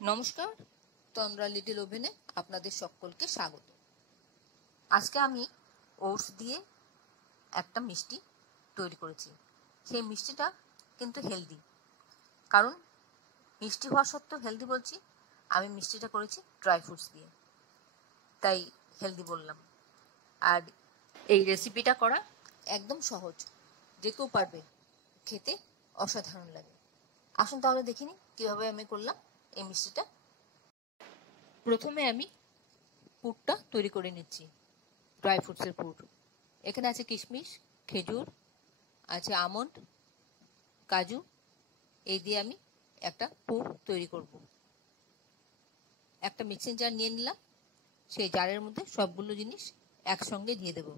নমস্কার, তন্দ্রা লিটল ওভেনে আপনাদের সকলকে স্বাগত। আজকে আমি ওটস দিয়ে একটা মিষ্টি তৈরি করেছি। সেই মিষ্টিটা কিন্তু হেলদি, কারণ মিষ্টি হওয়া সত্ত্বেও হেলদি বলছি। আমি মিষ্টিটা করেছি ড্রাই ফ্রুটস দিয়ে, তাই হেলদি বললাম। আর এই রেসিপিটা করা একদম সহজ, যে কেউ পারবে, খেতে অসাধারণ লাগে। আসুন তাহলে দেখিনি কিভাবে আমি করলাম এই মিষ্টিটা। প্রথমে আমি পুরটা তৈরি করে নিচ্ছি, ড্রাই ফ্রুটসের পুর। এখানে আছে কিশমিশ, খেজুর, আছে আমন্ড, কাজু। এই দিয়ে আমি একটা পুর তৈরি করব। একটা মিক্সিং জার নিয়ে নিলাম, সেই জারের মধ্যে সবগুলো জিনিস একসঙ্গে দিয়ে দেব।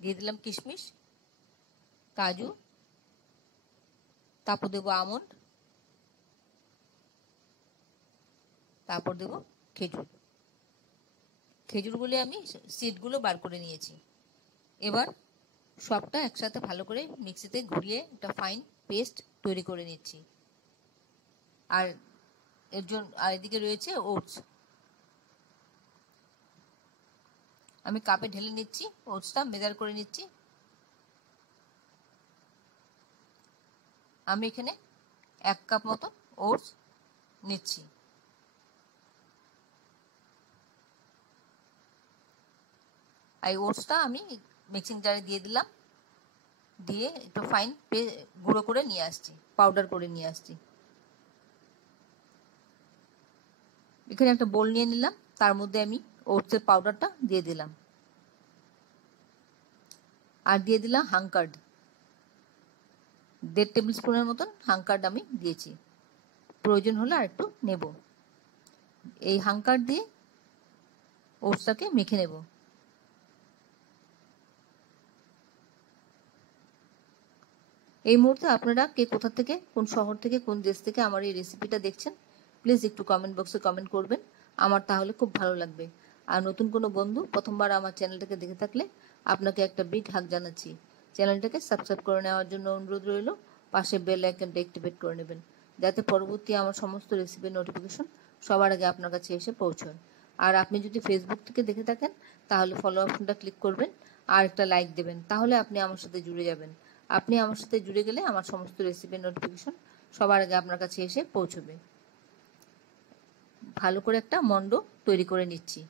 দিয়ে দিলাম কিশমিশ, কাজু, তারপর দেবো আমন্ড, তারপর দেবো খেজুর। খেজুরগুলো আমি সিডগুলো বার করে নিয়েছি। এবার সবটা একসাথে ভালো করে মিক্সিতে ঘুরিয়ে একটা ফাইন পেস্ট তৈরি করে নিচ্ছি। আর এদিকে রয়েছে ওটস। আমি কাপে ঢেলে নিচ্ছি, ওটসটা মেজার করে নিচ্ছি। আমি এখানে 1 কাপ মতো ওটস নিচ্ছি। এই ওটসটা আমি মিক্সিং জারে দিয়ে দিলাম, দিয়ে একটু ফাইন গুঁড়ো করে নিয়ে আসছি, পাউডার করে নিয়ে আসছি। এখানে একটা বোল নিয়ে নিলাম, তার মধ্যে আমি ওটসের পাউডারটা দিয়ে দিলাম। আর দিয়ে দিলাম হাঙ্কার্ড, 1.5 টেবিল স্পুনের মতন হাঙ্কার্ড আমি দিয়েছি। প্রয়োজন হলে আর একটু নেব। এই হাঙ্কার্ড দিয়ে ওটসটাকে মেখে নেব। এই মুহূর্তে আপনারা কে কোথা থেকে, কোন শহর থেকে, কোন দেশ থেকে আমার এই রেসিপিটা দেখছেন, প্লিজ একটু কমেন্ট বক্সে কমেন্ট করবেন। আমার তাহলে খুব ভালো লাগবে। আর নতুন কোনো বন্ধু প্রথমবার আমার চ্যানেলটাকে দেখে থাকলে আপনাকে একটা বিগ হাগ জানাচ্ছি। চ্যানেলটাকে সাবস্ক্রাইব করে নেওয়ার জন্য অনুরোধ রইল। পাশে বেল আইকনটা অ্যাক্টিভেট করে নেবেন, যাতে পরবর্তী আমার সমস্ত রেসিপির নোটিফিকেশন সবার আগে আপনার কাছে এসে পৌঁছয়। আর আপনি যদি ফেসবুক থেকে দেখে থাকেন তাহলে ফলো অপশনটা ক্লিক করবেন আর একটা লাইক দেবেন, তাহলে আপনি আমার সাথে জুড়ে যাবেন। আপনি আমার সাথে জুড়ে গেলে আমার সমস্ত রেসিপির নোটিফিকেশন সবার আগে আপনার কাছে এসে পৌঁছবে। ভালো করে একটা মন্ড তৈরি করে নিচ্ছি।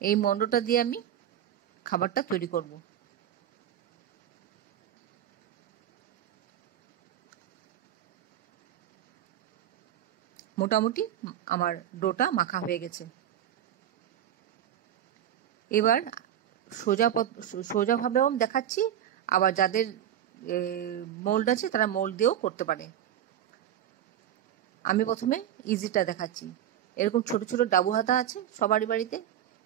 এই মন্ডটা দিয়ে আমি খাবারটা তৈরি করব। মোটামুটি আমার ডোটা মাখা হয়ে গেছে। এবার সোজাভাবেও দেখাচ্ছি, আবার যাদের মোল্ড আছে তারা মোল্ড দিয়েও করতে পারে। আমি প্রথমে ইজিটা দেখাচ্ছি। এরকম ছোট ছোট ডাবু হাতা আছে সবারই বাড়িতে।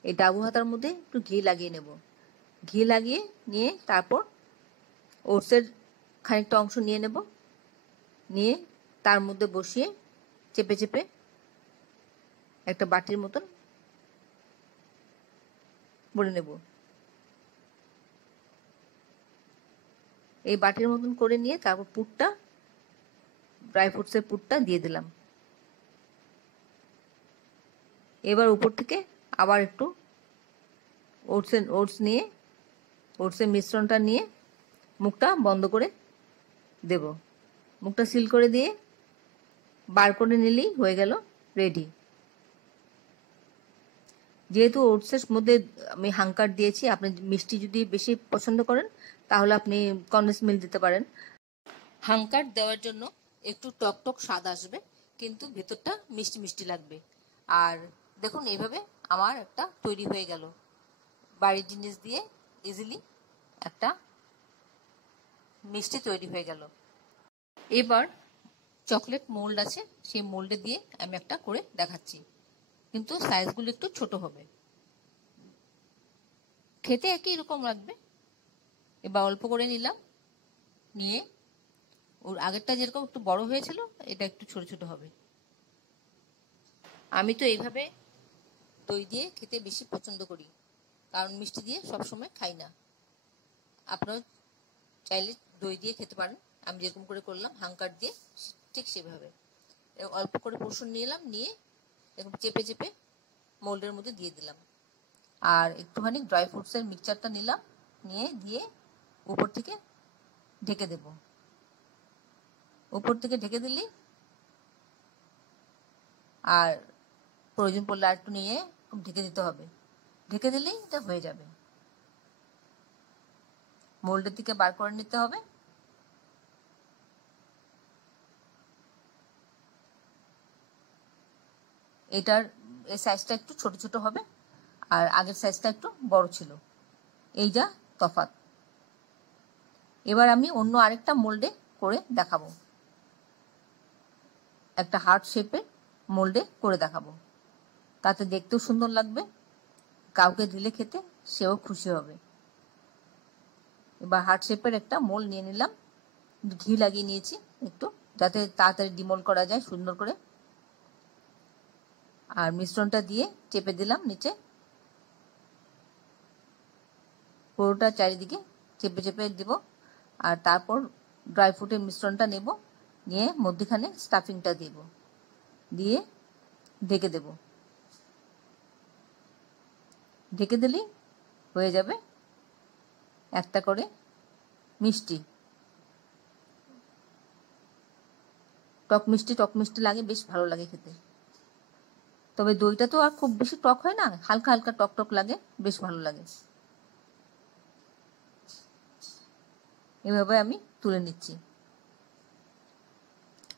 এই ডাবু হাতার মধ্যে একটু ঘি লাগিয়ে নেব। ঘি লাগিয়ে নিয়ে তারপর ওটসের খানিকটা অংশ নিয়ে নেব, নিয়ে তার মধ্যে বসিয়ে চেপে চেপে একটা বাটির মতন ভরে নেব। এই বাটির মতন করে নিয়ে তারপর পুরটা, ড্রাই ফ্রুটসের পুরটা দিয়ে দিলাম। এবার উপর থেকে আবার একটু ওটসের মিশ্রণটা নিয়ে মুখটা বন্ধ করে দেব। মুখটা সিল করে দিয়ে বার করে নিলেই হয়ে গেল রেডি। যেহেতু ওটসের মধ্যে আমি হাঙ্কার দিয়েছি, আপনি মিষ্টি যদি বেশি পছন্দ করেন তাহলে আপনি কনডেন্স মিল্ক দিতে পারেন। হাঙ্কার দেওয়ার জন্য একটু টক টক স্বাদ আসবে, কিন্তু ভেতরটা মিষ্টি মিষ্টি লাগবে। আর দেখুন এইভাবে আমার একটা তৈরি হয়ে গেল। বাড়ির জিনিস দিয়ে ইজিলি একটা মিষ্টি তৈরি হয়ে গেল। এবার চকলেট মোল্ড আছে, সেই মোল্ডে দিয়ে আমি একটা করে দেখাচ্ছি, কিন্তু সাইজগুলো একটু ছোট হবে। খেতে একই রকম লাগবে। এবার অল্প করে নিলাম, নিয়ে ওর আগেরটা যেরকম একটু বড় হয়েছিল, এটা একটু ছোট ছোট হবে। আমি তো এইভাবে দই দিয়ে খেতে বেশি পছন্দ করি, কারণ মিষ্টি দিয়ে সবসময় খাই না। আপনারা চাইলে দই দিয়ে খেতে পারেন। আমি যেরকম করে করলাম হাঙ্কার দিয়ে ঠিক সেভাবে অল্প করে পোর্শন নিলাম, নিয়ে এরকম চেপে চেপে মোল্ডের মধ্যে দিয়ে দিলাম। আর একটুখানি ড্রাই ফ্রুটসের মিক্সচারটা নিলাম, দিয়ে উপর থেকে ঢেকে দেব। উপর থেকে ঢেকে দিলি, আর প্রয়োজন পড়লে আর একটু নিয়ে ঢেকে দিতে হবে। ঢেকে দিলেই এটা হয়ে যাবে। মোল্ডের থেকে বার করে নিতে হবে। এটার এই সাইজটা একটু ছোট ছোট হবে, আর আগের সাইজটা একটু বড় ছিল, এই যা তফাৎ। এবার আমি অন্য আরেকটা মোল্ডে করে দেখাবো, একটা হার্ট শেপের মোল্ডে করে দেখাবো। তাতে দেখতেও সুন্দর লাগবে, কাউকে দিলে খেতে সেও খুশি হবে। এবার হার্ট শেপের একটা মোল্ড নিয়ে নিলাম, ঘি লাগিয়ে নিয়েছি একটু, যাতে তাড়াতাড়ি ডিমোল্ড করা যায় সুন্দর করে। আর মিশ্রণটা দিয়ে চেপে দিলাম নিচে, পুরোটা চারিদিকে চেপে চেপে দিব। আর তারপর ড্রাই ফ্রুটের মিশ্রণটা নেব, নিয়ে মধ্যখানে স্টাফিংটা দেব, দিয়ে ঢেকে দেব। ঢেকে দিলেই হয়ে যাবে একটা করে মিষ্টি। টক মিষ্টি লাগে, বেশ ভালো লাগে খেতে। তবে দইটা তো আর খুব বেশি টক হয় না, হালকা হালকা টক টক লাগে, বেশ ভালো লাগে। এভাবে আমি তুলে নিচ্ছি,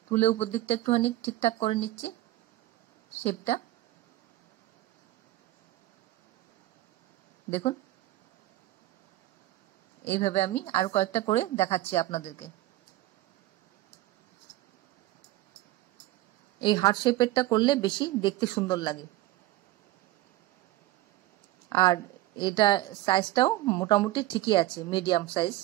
তুলে উপর দিকটা একটুখানি ঠিকঠাক করে নিচ্ছি শেপটা। দেখুন, এইভাবে আমি আরো কয়েকটা করে দেখাচ্ছি আপনাদেরকে। এই হার্ট শেপেরটা করলে বেশি দেখতে সুন্দর লাগে। আর এটা সাইজটাও মোটামুটি ঠিকই আছে, মিডিয়াম সাইজ।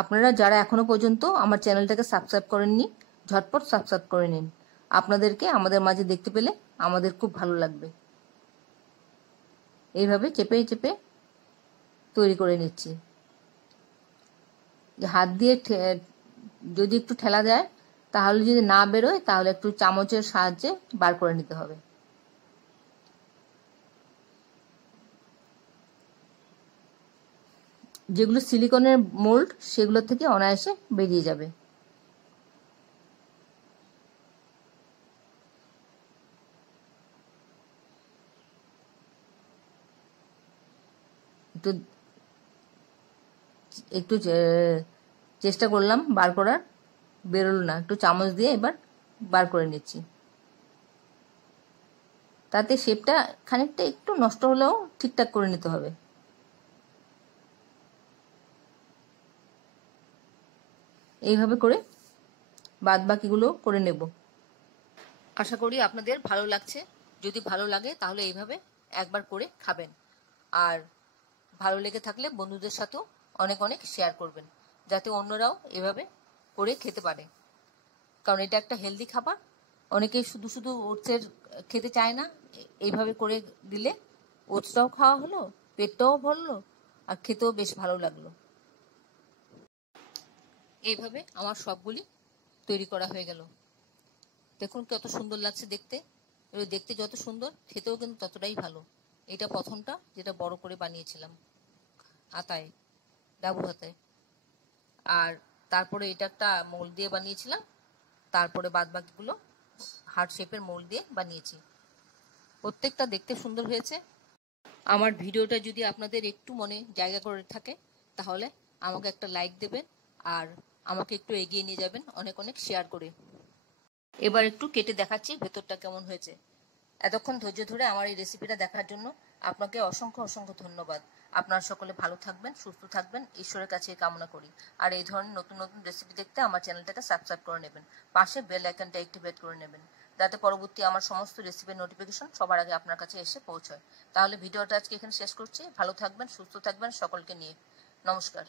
আপনারা যারা এখনো পর্যন্ত আমার চ্যানেলটাকে সাবস্ক্রাইব করেননি, ঝটপট সাবস্ক্রাইব করে নিন। আপনাদেরকে আমাদের মাঝে দেখতে পেলে আমাদের খুব ভালো লাগবে। এইভাবে চেপে চেপে তৈরি করে নিচ্ছি। হাত দিয়ে যদি একটু ঠেলা যায়, তাহলে যদি না বেরোয় তাহলে একটু চামচের সাহায্যে বার করে নিতে হবে। যেগুলো সিলিকনের মোল্ড, সেগুলো থেকে অনায়াসে বেরিয়ে যাবে। একটু একটু চেষ্টা করলাম বার করার, বেরোলো না, একটু চামচ দিয়ে এবার বার করে নিচ্ছি। তাতে শেপটা খানিকটা একটু নষ্ট হলেও ঠিকঠাক করে নিতে হবে। এইভাবে করে বাদ বাকিগুলো করে নেব। আশা করি আপনাদের ভালো লাগছে। যদি ভালো লাগে তাহলে এইভাবে একবার করে খাবেন, আর ভালো লেগে থাকলে বন্ধুদের সাথেও অনেক অনেক শেয়ার করবেন, যাতে অন্যরাও এভাবে করে খেতে পারে। কারণ এটা একটা হেলদি খাবার। অনেকেই শুধু শুধু ওটসের খেতে চায় না, এইভাবে করে দিলে ওটসটাও খাওয়া হলো, পেটটাও ভরলো, আর খেতেও বেশ ভালো লাগলো। এইভাবে আমার সবগুলি তৈরি করা হয়ে গেল। দেখুন কত সুন্দর লাগছে দেখতে। দেখতে যত সুন্দর, খেতেও কিন্তু ততটাই ভালো। এটা প্রথমটা, যেটা বড় করে বানিয়েছিলাম হাতায়, ডাবু হাতায়। আর তারপরে এটা একটা মোল্ড দিয়ে বানিয়েছিলাম, তারপরে বাদ বাকিগুলো হার্ট শেপের মোল্ড দিয়ে বানিয়েছি। প্রত্যেকটা দেখতে সুন্দর হয়েছে। আমার ভিডিওটা যদি আপনাদের একটু মনে জায়গা করে থাকে, তাহলে আমাকে একটা লাইক দেবেন, আর আমাকে একটু এগিয়ে নিয়ে যাবেন অনেক অনেক শেয়ার করে। এবার একটু কেটে দেখাচ্ছি ভেতরটা কেমন হয়েছে। এতক্ষণ ধৈর্য ধরে আমার এই রেসিপিটা দেখার জন্য আপনাকে অসংখ্য অসংখ্য ধন্যবাদ। আপনারা সকলে ভালো থাকবেন, সুস্থ থাকবেন, ঈশ্বরের কাছে কামনা করি। আর এই ধরনের নতুন নতুন রেসিপি দেখতে আমার চ্যানেলটাকে সাবস্ক্রাইব করে নেবেন, পাশে বেল আইকনটা অ্যাক্টিভেট করে নেবেন, যাতে পরবর্তী আমার সমস্ত রেসিপির নোটিফিকেশন সবার আগে আপনার কাছে এসে পৌঁছয়। তাহলে ভিডিওটা আজকে এখানে শেষ করছি। ভালো থাকবেন, সুস্থ থাকবেন, সকলকে নিয়ে নমস্কার।